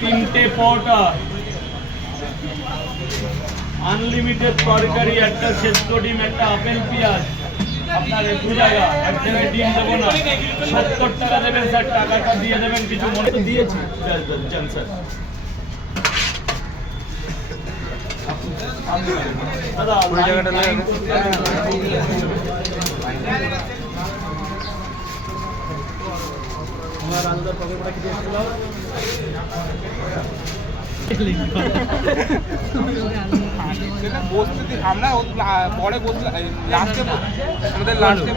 তিনটে পরোটা, আনলিমিটেড তরকারি, একটা সেদ্ধ ডিম, একটা আপেল পেঁয়াজ। আপনার দু জায়গা, এক জায়গায় ডিম দেবো না, 70 টাকা দেবেন স্যার, টাকাটা দিয়ে দেবেন। কিছু মনে তো দিয়েছি স্যার। দাদা আমরা পরে বসলাম, আমাদের লাস্টে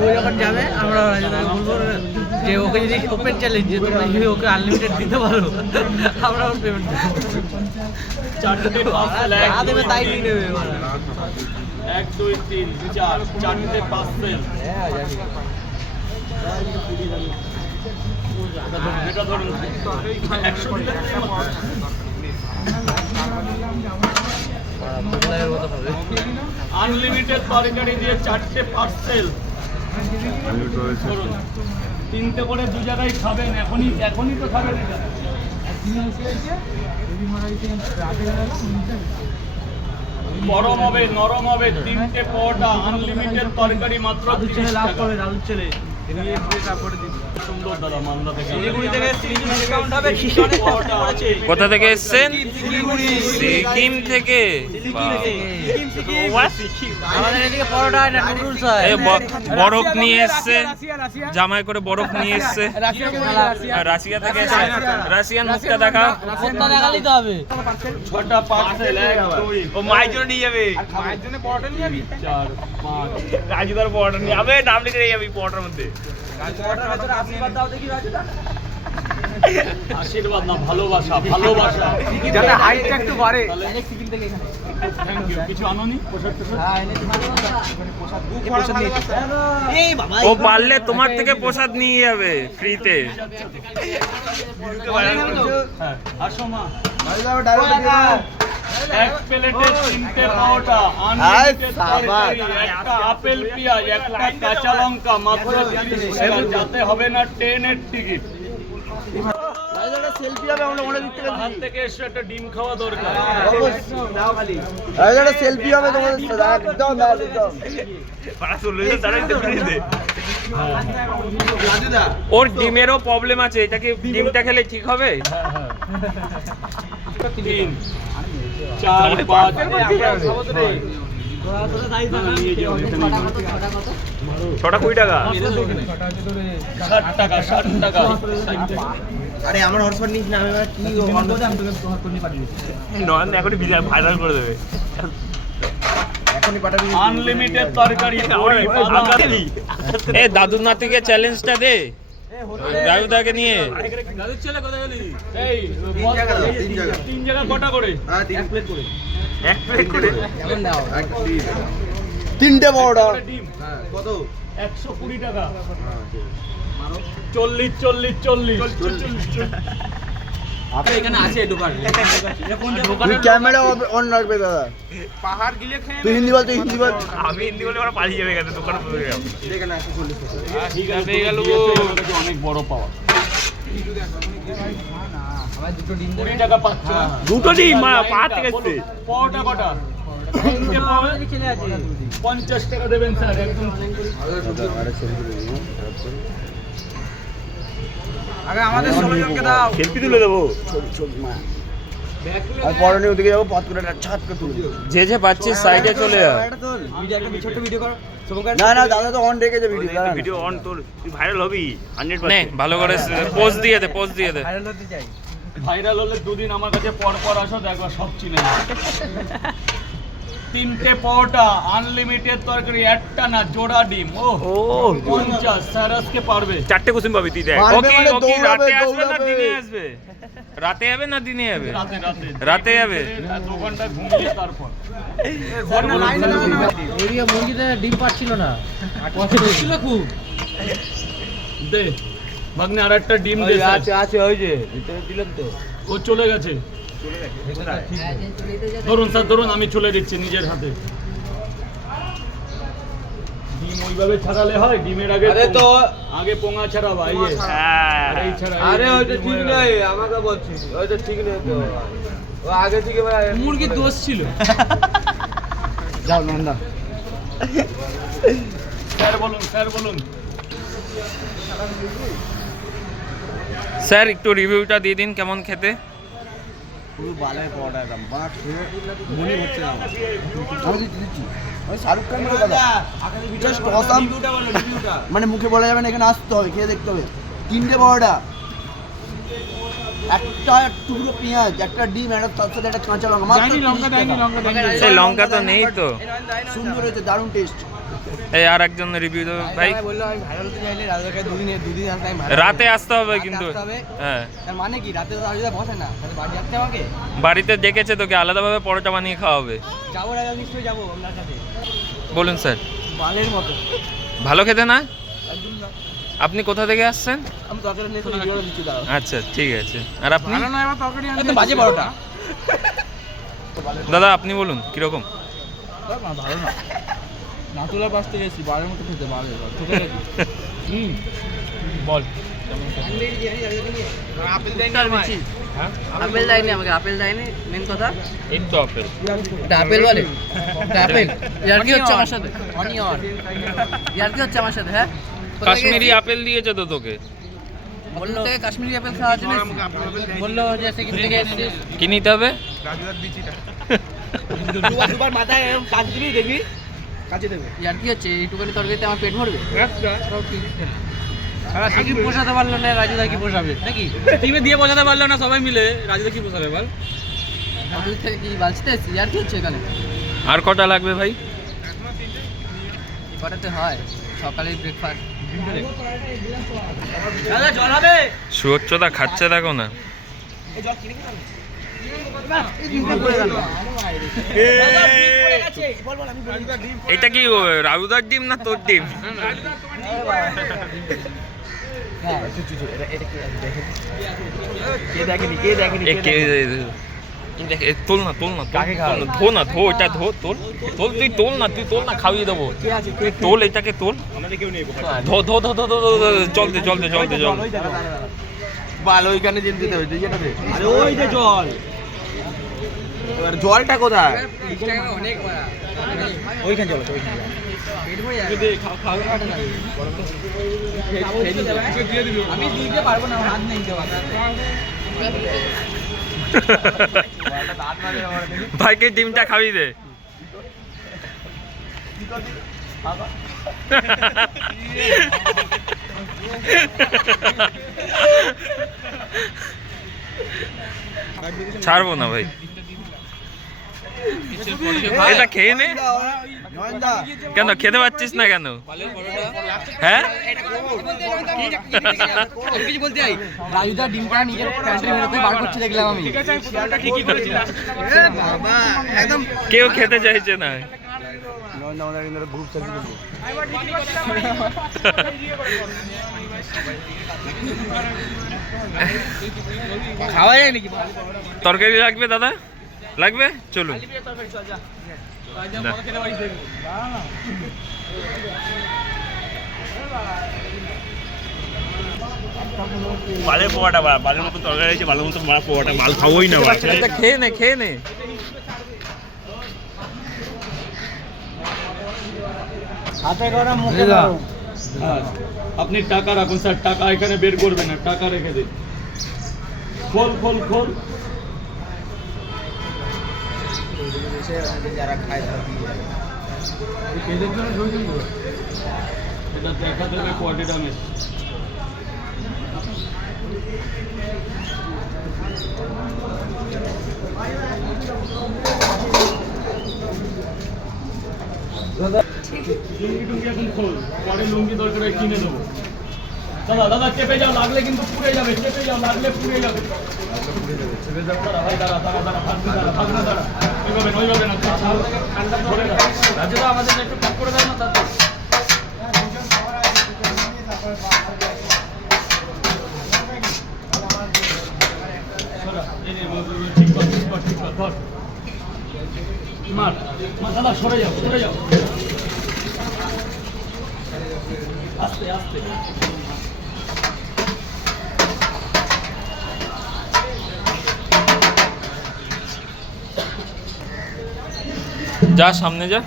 ও যখন যাবে আমরা বলবো যে ওকে যদি ওপেন চ্যালেঞ্জ যে তোমরা ওকে আনলিমিটেড দিতে পারো, আমরা ওর পেমেন্ট দেবে, তাই নিয়ে নেবে। 1 2 3 4 চারটে পার্সেল। এটা ধরুন 100 আনলিমিটেড তরকারি দিয়ে 4টে পার্সেল। তিনটে করে দু জায়গায় খাবেন, এখনই তো খাবেন। এটা গরম হবে, নরম হবে। তিনটে পরোটা, আনলিমিটেড তরকারি, মাত্র 30 টাকা। সুন্দর দাদা, মালদা থেকে। কোথা থেকে এসছেন? সিকিম থেকে। বরফ নিয়ে এসছে, জামাই করে বরফ নিয়ে এসছে। রাশিয়া থেকে এসছে। রাশিয়ান মুখটা দেখাও। 6টা পার্সেল। 1 2 ও মায়ের জন্য নিয়ে যাবে। মায়ের জন্য পরোটা নিয়ে যাবি? 4 5 রাজুদার পরোটা নিয়ে যাবে, নাম লিখে নিয়ে যাবি পরোটার মধ্যে। আশীর্বাদ না, ভালোবাসা, ভালোবাসা। যাতে হাইটটা একটু বাড়ে। Thank you. কিছু আনোনি? ও পারলে তোমার থেকে প্রসাদ নিয়ে যাবে ফ্রিতে। হ্যাঁ, আসো মা। এক প্লেটে 3টে পরোটা, আনলিমিটেড তরকারি, একটা আপেল পেঁয়াজ, একটা কাঁচা লঙ্কা, মাত্র 30 টাকা। যাতে হবে না ট্রেনের টিকিট। সেলফি হবে, আমরা মনে দিতে হাত থেকে এসে একটা ডিম খাওয়া দরকার। সেলফি হবে তোমাদের সাথে একদম একদম। ওর ডিমেরও প্রবলেম আছে, এটাকে ডিমটা খেলে ঠিক হবে? 3 4 5 ছটা 20 টাকা। 60 টাকা, 60 টাকা। আরে আমার হটস্পট নিস না, আমি কি হটস্পট আমি তোকে হটস্পট নিয়ে পাঠিয়ে দিচ্ছি। নয়ন এখনই ভাইরাল করে দেবে। এখনই পাঠাবি। আনলিমিটেড তরকারি। এ দাদুর নাতিকে চ্যালেঞ্জটা দে, রাজুদাকে নিয়ে। দাদুর ছেলে কোথায় গেলি? এই 3 জায়গা কটা করে? হ্যাঁ, 1 প্লেট করে। 1 প্লেট করে কেমন দাও? 3টে বড়টা। ডিম কত? 120 টাকা। 40 40 40। আপনি এখানে আছে দোকান। তুই ক্যামেরা অন রাখবে দাদা। পাহাড় গিলে খেয়ে তুই হিন্দি বল, তুই হিন্দি বল। আমি হিন্দি বলে ওরা পালিয়ে যাবে এখানে, দোকানে বসে যাবে। এখানে 140 টাকা। ঠিক আছে, পেয়ে গেল। অনেক বড় পাওয়া। আমার দুটো ডিম 20 টাকা পাচ্ছ। দুটো ডিম পাহাড় থেকে এসছে। পরোটা কটা? 3টে পাওয়া। 50 টাকা দেবেন স্যার, একদম। আগে আমাদের 16 জনকে দাও। সেলফি তুলে দেবো। আর পরনে ওদিকে যাবো, পথ করে ছাত করে তুলবো। যে যে পাচ্ছিস সাইডে চলে যা। ভিডিও একটা ছোট ভিডিও কর। না না দাদা তো অন রেখেছে ভিডিও। দাদা ভিডিও অন, তোর তুই ভাইরাল হবি 100%। ভালো করে পোজ দিয়ে দে, পোজ দিয়ে দে। ভাইরাল হতে চাই। ভাইরাল হলে 2 দিন আমার কাছে পর আসো, দেখো সব চিনে যাবে। 3টে পরোটা, আনলিমিটেড তরকারি, একটা না জোড়া ডিম। ও 50। স্যার আজকে পারবে। 4টে কুসুম পাবি তুই, দেখ। পারবে ওকে মানে ওকে রাতে আসবে না দৌড়াবে। দিনে আসবে? রাতে যাবে না দিনে যাবে? রাতে যাবে। 2 ঘন্টা ঘুমিয়ে তারপর। ওইদিকে মুরগিতে ডিম পাচ্ছিল না, ছিল খুব। দে ভাগ্নে, আর একটা ডিম দে। আছে আছে, ওই যে ভিতরে দিলাম তো। ও চলে গেছে। ধরুন স্যার, ধরুন, আমি চলে দিচ্ছি নিজের হাতে। ডিম ওইভাবে ছাড়ালে হয়, ডিমের আগে আগে পোঙা ছাড়া ভাই। আরে এই ছাড়া, আরে ওইটা ঠিক নয়, আমাকে বলছিস ওইটা ঠিক নয় তো। ও আগে থেকে মুরগির দোষ ছিল। যাও নন্দা। স্যার বলুন, স্যার বলুন। স্যার একটু রিভিউটা দিয়ে দিন কেমন খেতে। পুরো বালের পড়া একদম বাট মনে হচ্ছে না আমি দিচ্ছি ওই শাহরুখ খানের কথা জাস্ট অসাম। মানে মুখে বলা যাবে না, এখানে আসতে হবে, খেয়ে দেখতে হবে। 3টে বড়া, একটা টুকরো পেঁয়াজ, একটা ডিম, একটা তার সাথে একটা কাঁচা লঙ্কা, মাত্র 30 টাকা। এই লঙ্কা তো নেই তো। সুন্দর হয়েছে, দারুণ টেস্ট। এই আর একজন রিভিউ দেবো ভাই। বললো আমি ভাইরাল হতে চাইলে রাজাকে দুদিন আসতে আমি রাতে আসতে হবে কিন্তু। হ্যাঁ, তার মানে কি রাতে তো রাজা বসে না, তাহলে বাড়ি আসতে আমাকে বাড়িতে ডেকেছে তোকে, আলাদাভাবে পরোটা বানিয়ে খাওয়াবে। যাবো রাজা, নিশ্চয়ই যাবো আপনার সাথে। বলুন স্যার। বালের মতো ভালো খেতে না? আপনি কোথা থেকে আসছেন? আমি তরকারি নিয়ে ভিডিওটা দিচ্ছি, দাঁড়াও। আচ্ছা ঠিক আছে। আর আপনি? ভালো নয়, আমার তরকারি আনতে বাজে বড়টা। দাদা আপনি বলুন কিরকম? ভালো না, নাতুলা পাশ থেকে এসেছি, বারের মতো খেতে ভালো বল। আপেল দেয়নি আমাকে, আপেল দেয়নি মেন কথা। এই তো আপেল। এটা আপেল বলে, এটা আপেল। ইয়ার কি হচ্ছে আমার সাথে? অনিয়ন। ইয়ার কি হচ্ছে আমার সাথে? হ্যাঁ, কাশ্মীরি আপেল দিয়েছে তো তোকে। বললো থেকে কাশ্মীরি আপেল খাওয়া জন্য বললো যে সেখান থেকে এসেছিস। কি নিতে হবে? দুবার মাথায় এরকম কাজ দিবি, দেখবি কাজে দেবে। ইয়ার কি হচ্ছে, এইটুখানি তরকারিতে আমার পেট ভরবে? সাকিব পোষাতে পারলো না, রাজুদা কি পোষাবে নাকি? টিমে দিয়ে পোষাতে পারলো না সবাই মিলে, রাজুদা কি পোষাবে বল? অফিস থেকে কি বাঁচতে এসেছি? ইয়ার কি হচ্ছে এখানে? আর কটা লাগবে ভাই? কটাতে হয় সকালে ব্রেকফাস্ট। দাদা জল হবে? সুরক্ষতা খাচ্ছে দেখো না। এই জল কিনে খেতে এটা কি রাউদার ডিম না তোর ডিম? তোল না, তোল না, ধো না, ধো, এটা ধো, তোল, তোল, তুই তোল না, তুই তোল না, খাইয়ে দেবো। তোল, এটাকে তোল, ধো ধো ধো ধো ধো, চলতে চলতে চলতে চল। বাল ওইখানে যেতে দিতে হবে, যেটা দে। আরে ওই যে জল, এবার জলটা কোথায়? অনেক বড় ওইখানে চলো, ওইখানে পেট ভরে যাবে। আমি দিতে পারবো না, হাত নেই দেওয়া। ভাইকে ডিমটা খাইয়ে দে। ছাড়বো না ভাই, এটা খেয়ে নে। কেন খেতে পারছিস না কেন? হ্যাঁ, রাজুদা ডিমটা নিজের প্যান্ট্রির ভেতর থেকে বার করছে দেখলাম আমি। বাবা একদম কেউ খেতে চাইছে না। গ্রুপ সেলফি করবো। খাওয়া যায় নাকি? তরকারি লাগবে দাদা? লাগবে, চলুন। বালের পোয়াটা, বালের মতো তরকারি হয়েছে, বালের মতো মারা পোয়াটা, মাল খাবোই না। খেয়ে নে, খেয়ে নে। হাতে করা মুখে দাও। আপনি টাকা রাখুন স্যার, টাকা এখানে বের করবেন না, টাকা রেখে দিন। খোল খোল খোল। যারা খায় তারা এটা দেখা দেবে কোয়াটি দামে। লুঙ্গি টুঙ্গি এখন খোল, পরে লুঙ্গি দরকার হয় কিনে দেবো। দাদা দাদা চেপে যাও, লাগলে কিন্তু পুড়ে যাবে, চেপে যাও, লাগলে পুড়ে যাবে। দাঁড়া ভাই, দাঁড়া দাঁড়া দাঁড়া, ভাগ না দাঁড়া, ওইভাবে না, ঠান্ডা ধরে না। রাজুদা আমাদের একটু কাজ করে দাও না তাতে। দাদা সরে যাও, সরে যাও। আস্তে আস্তে যা সামনে যা।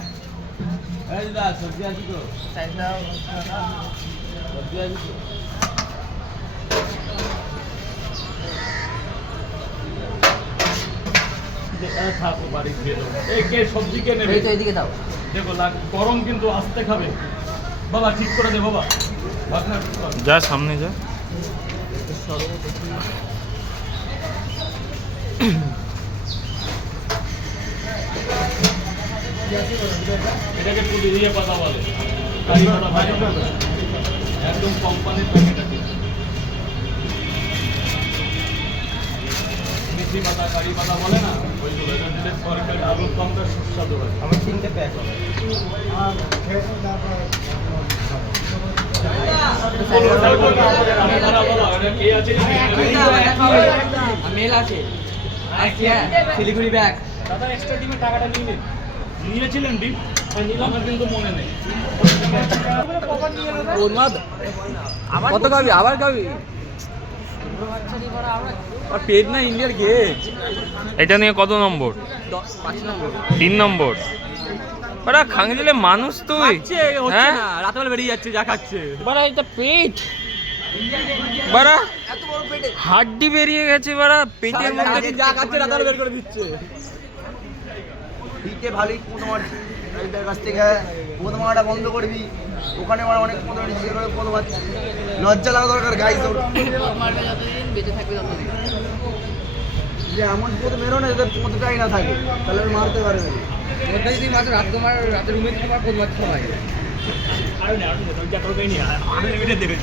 থাকো বাড়ি দিয়ে দেবো। এই কে সবজি কে নেবে? এইদিকে দাও। দেখো গরম কিন্তু আস্তে খাবে বাবা, ঠিক করে দে বাবা। ভাবনা ঠিক কর। যা সামনে যা। এটাকে পুলি দিয়ে পাতা বলে, কারি পাতা ভাজা একদম কোম্পানির প্যাকেট আছে। মেথি পাতা কারি পাতা বলে না, ওইগুলো এটা দিলে তরকারি আলুর দমটা সুস্বাদু হয়। আমার 3টে প্যাক হবে। মেল আছে শিলিগুড়ি ব্যাগ। দাদা এক্সট্রা ডিমের টাকাটা নিয়ে নিন। নিয়েছিলেন ডিম? আমার কিন্তু মনে নেই। কত খাবি? আবার খাবি? আর পেট না ইন্ডিয়ার গেট। এটা নিয়ে কত নম্বর? 5 নম্বর। 3 নম্বর। বাড়া খাঙ্গে দিলে মানুষ তুই, হ্যাঁ? না রাতবেলা বেরিয়ে যাচ্ছে যা খাচ্ছে। বাড়া এটা পেট, বাড়া হাড্ডি বেরিয়ে গেছে, বাড়া পেটের মধ্যে। যা খাচ্ছে রাতবেলা বের করে দিচ্ছে। দিতে ভালোই পোঁত মারছি রাইটার কাছ থেকে, পোঁত মারাটা বন্ধ করবি। ওখানে আমার অনেক পোঁত মারছি, করে পোঁত মারছি। লজ্জা লাগা দরকার গাইজ তোর। মারবে যতদিন বেঁচে থাকবে ততদিন। যে এমন পোঁত মেরো না যাতে পোঁতটাই না থাকে, তাহলে আমি মারতে পারবে না। ওটা যদি মাত্র রাত তোমার রাতের রুমে তোমার কোন মাত্র হয়। আরে না, আমি যা করবেই নি, আমি লিমিটে দেবে।